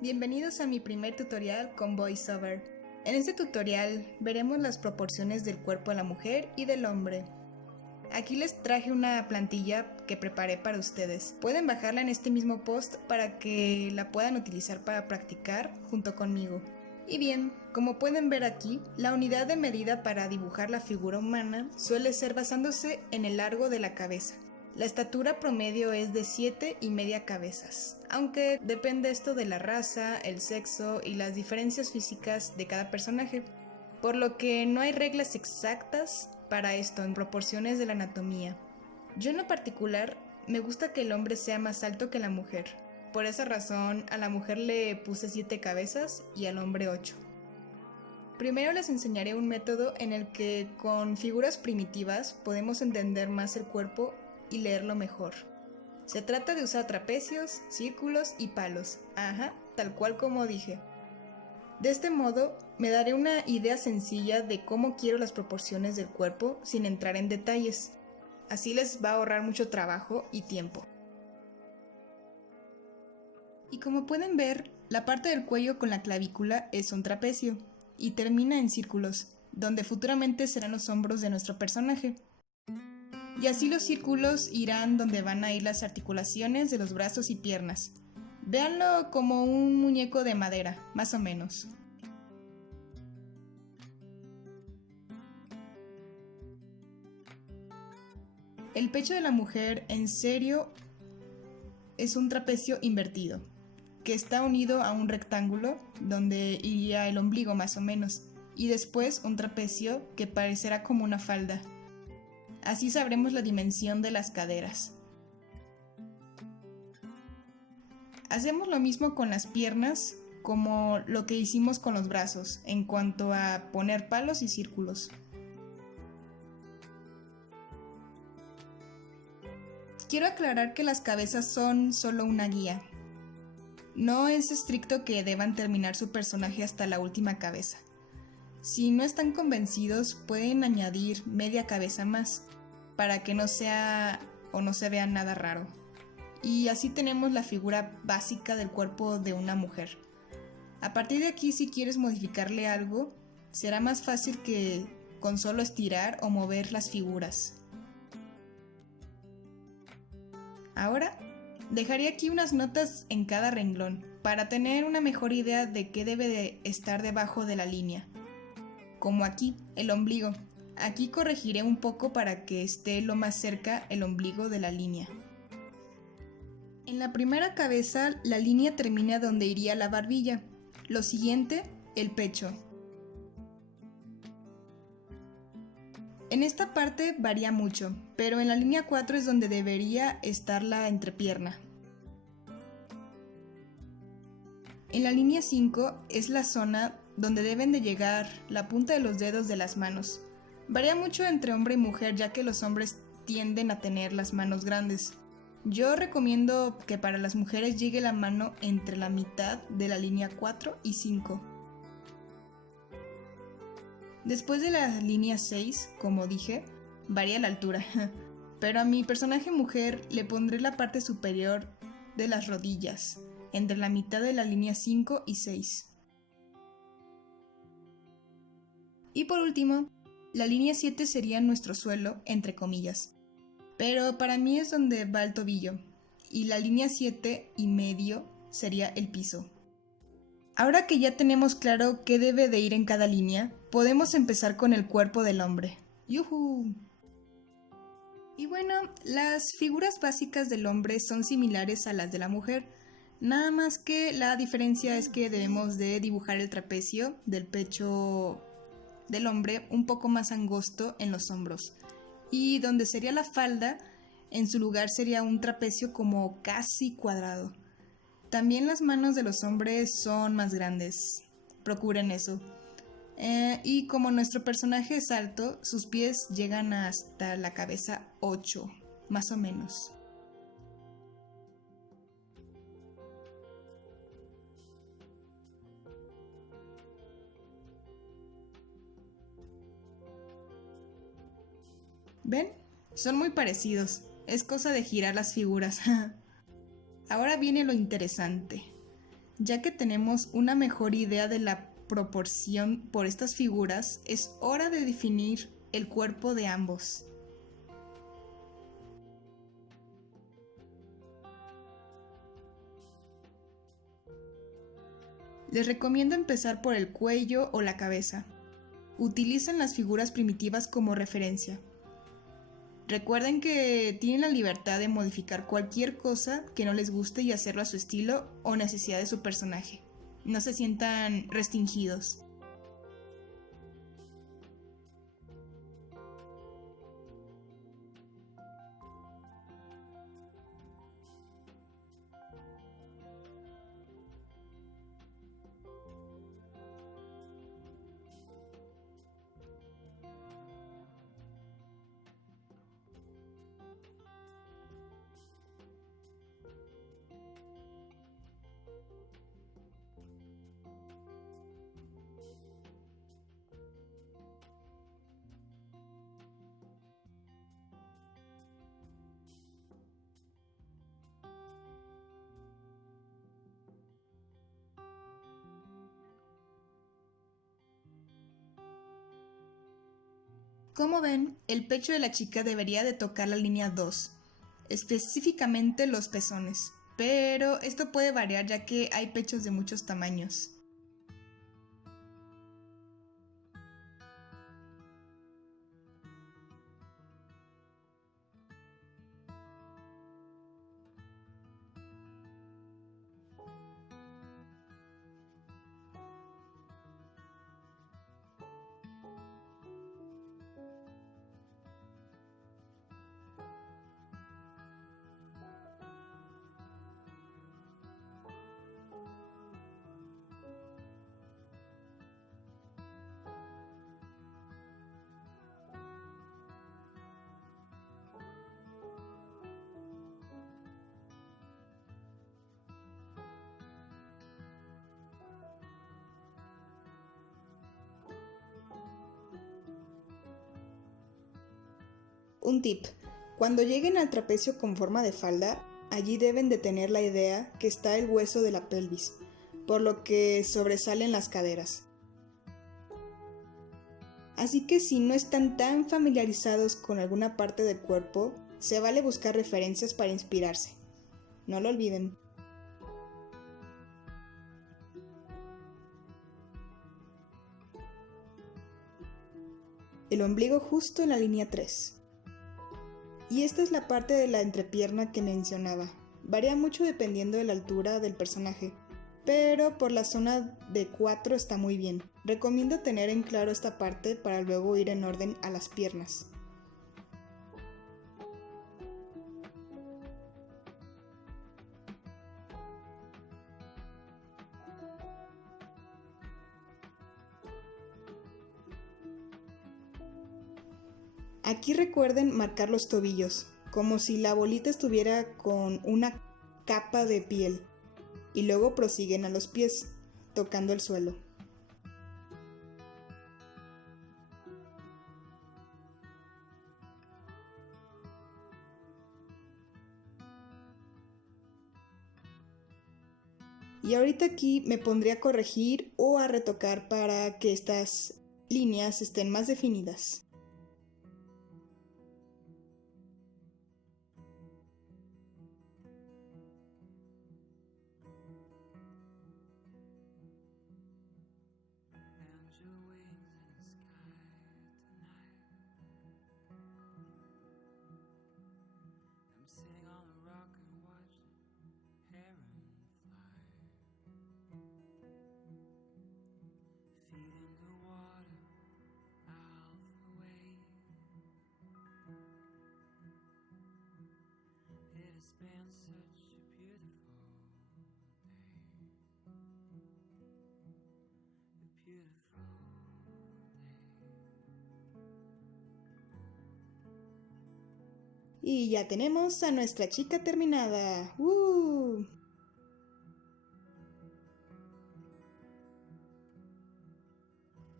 Bienvenidos a mi primer tutorial con VoiceOver. En este tutorial veremos las proporciones del cuerpo de la mujer y del hombre. Aquí les traje una plantilla que preparé para ustedes. Pueden bajarla en este mismo post para que la puedan utilizar para practicar junto conmigo. Y bien, como pueden ver aquí, la unidad de medida para dibujar la figura humana suele ser basándose en el largo de la cabeza. La estatura promedio es de 7,5 cabezas, aunque depende esto de la raza, el sexo y las diferencias físicas de cada personaje, por lo que no hay reglas exactas para esto en proporciones de la anatomía. Yo en lo particular me gusta que el hombre sea más alto que la mujer. Por esa razón a la mujer le puse 7 cabezas y al hombre 8. Primero les enseñaré un método en el que con figuras primitivas podemos entender más el cuerpo y leerlo mejor. Se trata de usar trapecios, círculos y palos. Tal cual como dije. De este modo, me daré una idea sencilla de cómo quiero las proporciones del cuerpo sin entrar en detalles. Así les va a ahorrar mucho trabajo y tiempo. Y como pueden ver, la parte del cuello con la clavícula es un trapecio y termina en círculos, donde futuramente serán los hombros de nuestro personaje. Y así los círculos irán donde van a ir las articulaciones de los brazos y piernas. Véanlo como un muñeco de madera, más o menos. El pecho de la mujer, en serio, es un trapecio invertido, que está unido a un rectángulo donde iría el ombligo más o menos, y después un trapecio que parecerá como una falda. Así sabremos la dimensión de las caderas. Hacemos lo mismo con las piernas, como lo que hicimos con los brazos, en cuanto a poner palos y círculos. Quiero aclarar que las cabezas son solo una guía. No es estricto que deban terminar su personaje hasta la última cabeza. Si no están convencidos, pueden añadir media cabeza más, para que no sea o no se vea nada raro. Y así tenemos la figura básica del cuerpo de una mujer. A partir de aquí, si quieres modificarle algo, será más fácil que con solo estirar o mover las figuras. Ahora, dejaré aquí unas notas en cada renglón, para tener una mejor idea de qué debe de estar debajo de la línea. Como aquí, el ombligo. Aquí corregiré un poco para que esté lo más cerca el ombligo de la línea. En la primera cabeza, la línea termina donde iría la barbilla. Lo siguiente, el pecho. En esta parte varía mucho, pero en la línea 4 es donde debería estar la entrepierna. En la línea 5 es la zona donde deben de llegar la punta de los dedos de las manos. Varía mucho entre hombre y mujer, ya que los hombres tienden a tener las manos grandes. Yo recomiendo que para las mujeres llegue la mano entre la mitad de la línea 4 y 5. Después de la línea 6, como dije, varía la altura, pero a mi personaje mujer le pondré la parte superior de las rodillas, entre la mitad de la línea 5 y 6. Y por último, la línea 7 sería nuestro suelo, entre comillas, pero para mí es donde va el tobillo, y la línea 7,5 sería el piso. Ahora que ya tenemos claro qué debe de ir en cada línea, podemos empezar con el cuerpo del hombre. ¡Yujú! Y bueno, las figuras básicas del hombre son similares a las de la mujer, nada más que la diferencia es que debemos de dibujar el trapecio del pecho del hombre un poco más angosto en los hombros, y donde sería la falda, en su lugar sería un trapecio como casi cuadrado. También las manos de los hombres son más grandes, procuren eso. Y como nuestro personaje es alto, sus pies llegan hasta la cabeza 8, más o menos. ¿Ven? Son muy parecidos, es cosa de girar las figuras. Ahora viene lo interesante. Ya que tenemos una mejor idea de la proporción por estas figuras, es hora de definir el cuerpo de ambos. Les recomiendo empezar por el cuello o la cabeza. Utilicen las figuras primitivas como referencia. Recuerden que tienen la libertad de modificar cualquier cosa que no les guste y hacerlo a su estilo o necesidad de su personaje. No se sientan restringidos. Como ven, el pecho de la chica debería de tocar la línea 2, específicamente los pezones, pero esto puede variar ya que hay pechos de muchos tamaños. Un tip: cuando lleguen al trapecio con forma de falda, allí deben de tener la idea que está el hueso de la pelvis, por lo que sobresalen las caderas. Así que si no están tan familiarizados con alguna parte del cuerpo, se vale buscar referencias para inspirarse. No lo olviden. El ombligo justo en la línea 3. Y esta es la parte de la entrepierna que mencionaba. Varía mucho dependiendo de la altura del personaje, pero por la zona de 4 está muy bien. Recomiendo tener en claro esta parte para luego ir en orden a las piernas. Aquí recuerden marcar los tobillos, como si la bolita estuviera con una capa de piel, y luego prosiguen a los pies, tocando el suelo. Y ahorita aquí me pondré a corregir o a retocar para que estas líneas estén más definidas. Y ya tenemos a nuestra chica terminada.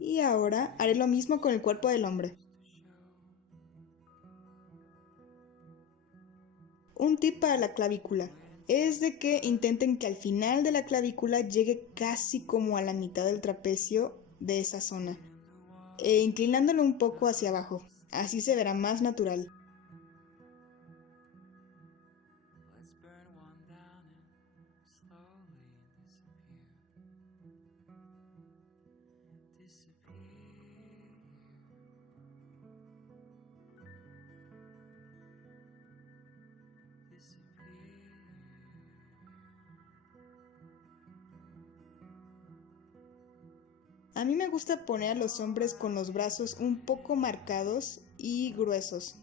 Y ahora haré lo mismo con el cuerpo del hombre. un tip para la clavícula es de que intenten que al final de la clavícula llegue casi como a la mitad del trapecio de esa zona, inclinándolo un poco hacia abajo. Así se verá más natural. A mí me gusta poner a los hombres con los brazos un poco marcados y gruesos.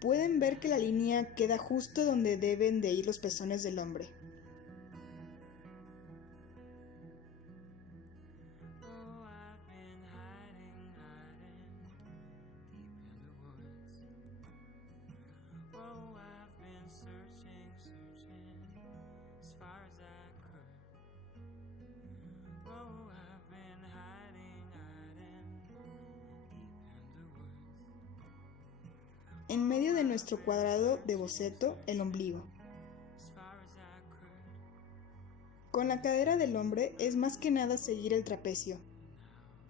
Pueden ver que la línea queda justo donde deben de ir los pezones del hombre. En medio de nuestro cuadrado de boceto, el ombligo. Con la cadera del hombre es más que nada seguir el trapecio.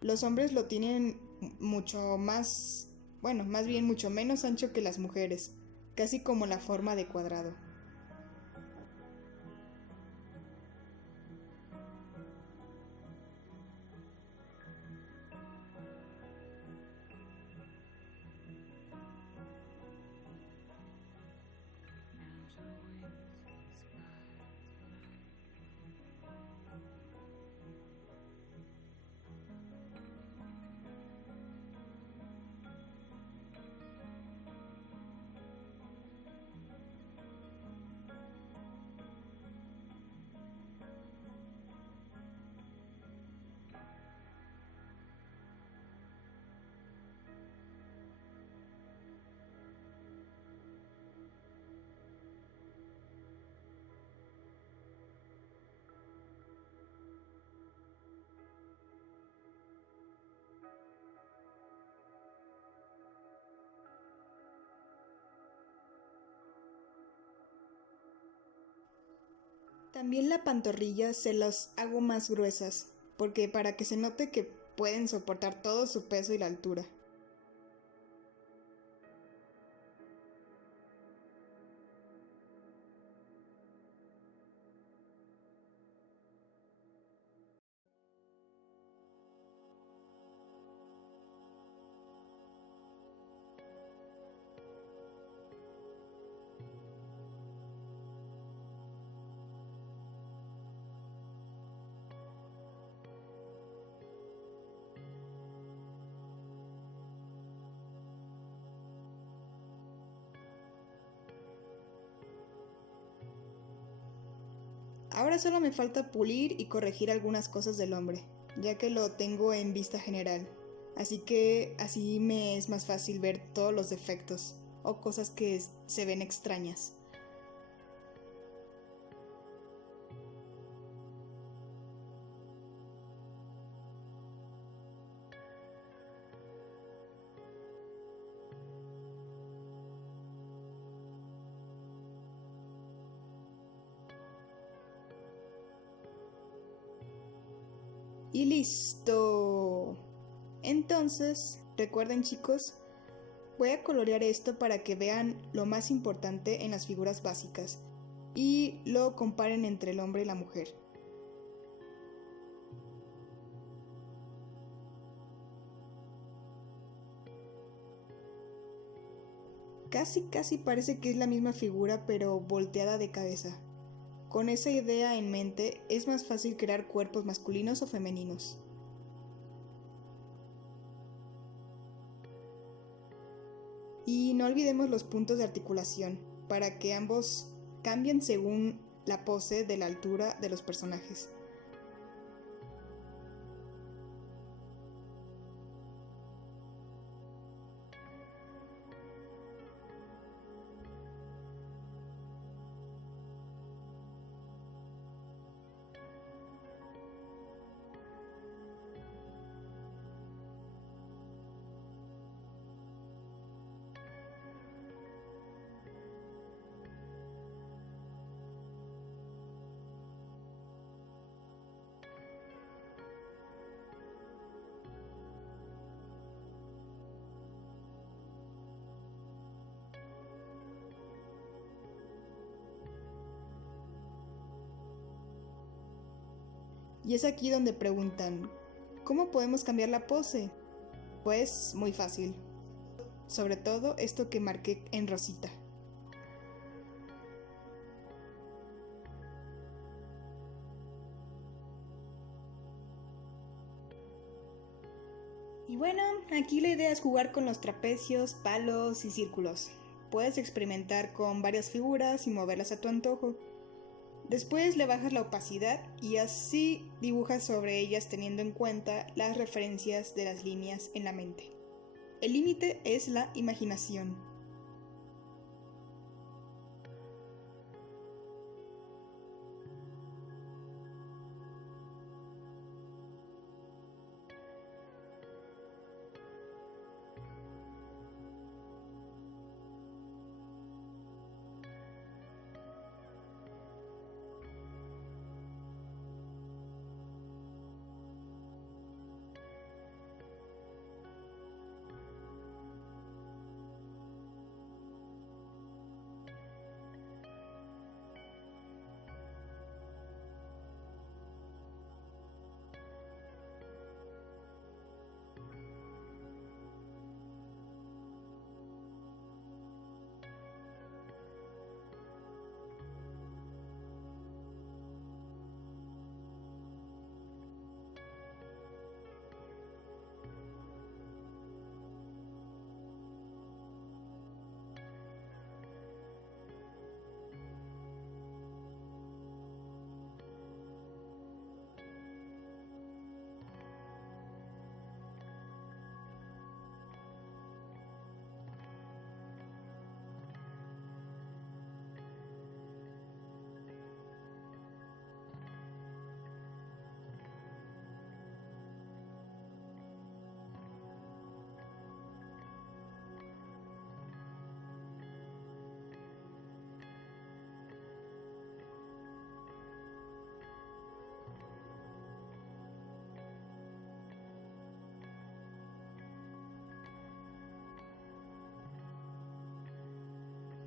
Los hombres lo tienen mucho más, bueno, más bien mucho menos ancho que las mujeres, casi como la forma de cuadrado. También la pantorrilla se las hago más gruesas, porque para que se note que pueden soportar todo su peso y la altura. Ahora solo me falta pulir y corregir algunas cosas del hombre, ya que lo tengo en vista general. Así que así me es más fácil ver todos los defectos o cosas que se ven extrañas. Y listo. Entonces, recuerden chicos, voy a colorear esto para que vean lo más importante en las figuras básicas y lo comparen entre el hombre y la mujer. Casi parece que es la misma figura pero volteada de cabeza. Con esa idea en mente es más fácil crear cuerpos masculinos o femeninos. Y no olvidemos los puntos de articulación, para que ambos cambien según la pose de la altura de los personajes. Y es aquí donde preguntan, ¿cómo podemos cambiar la pose? Pues muy fácil. Sobre todo esto que marqué en rosita. Y bueno, aquí la idea es jugar con los trapecios, palos y círculos. Puedes experimentar con varias figuras y moverlas a tu antojo. Después le bajas la opacidad y así dibujas sobre ellas teniendo en cuenta las referencias de las líneas en la mente. El límite es la imaginación.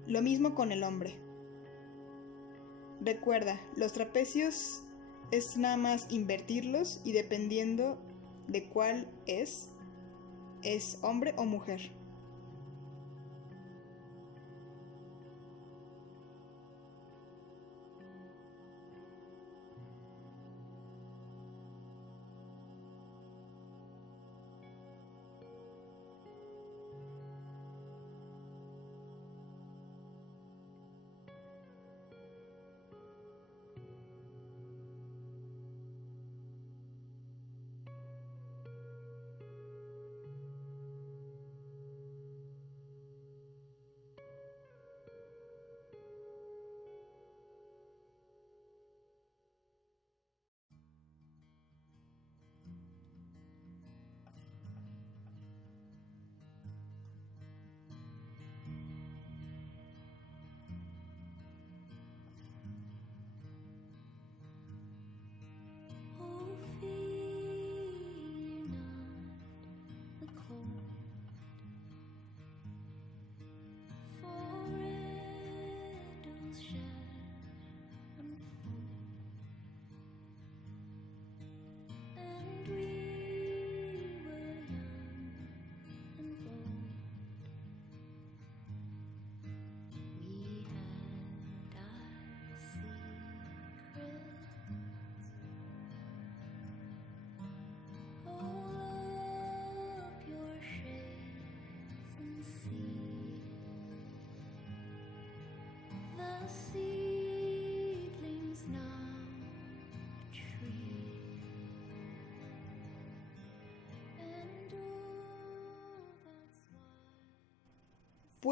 Lo mismo con el hombre. Recuerda, los trapecios es nada más invertirlos y dependiendo de cuál es hombre o mujer.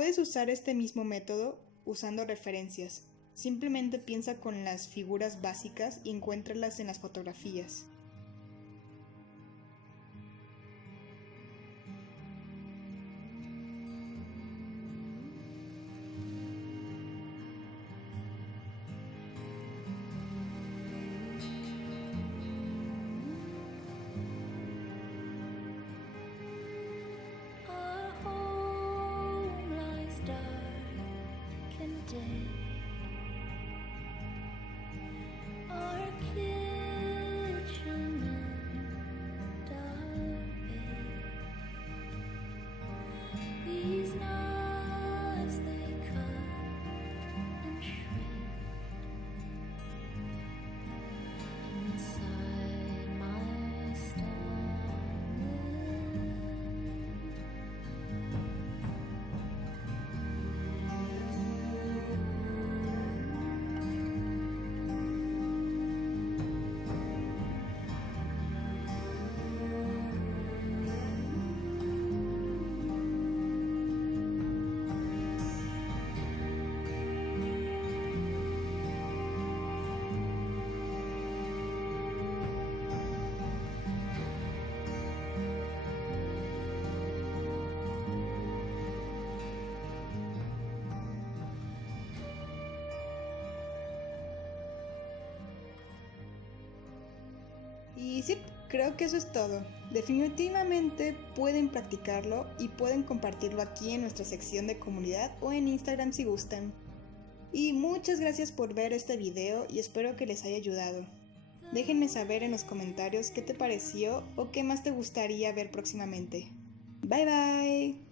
Puedes usar este mismo método usando referencias. Simplemente piensa con las figuras básicas y encuéntralas en las fotografías. Y sí, creo que eso es todo. Definitivamente pueden practicarlo y pueden compartirlo aquí en nuestra sección de comunidad o en Instagram si gustan. Y muchas gracias por ver este video y espero que les haya ayudado. Déjenme saber en los comentarios qué te pareció o qué más te gustaría ver próximamente. Bye bye.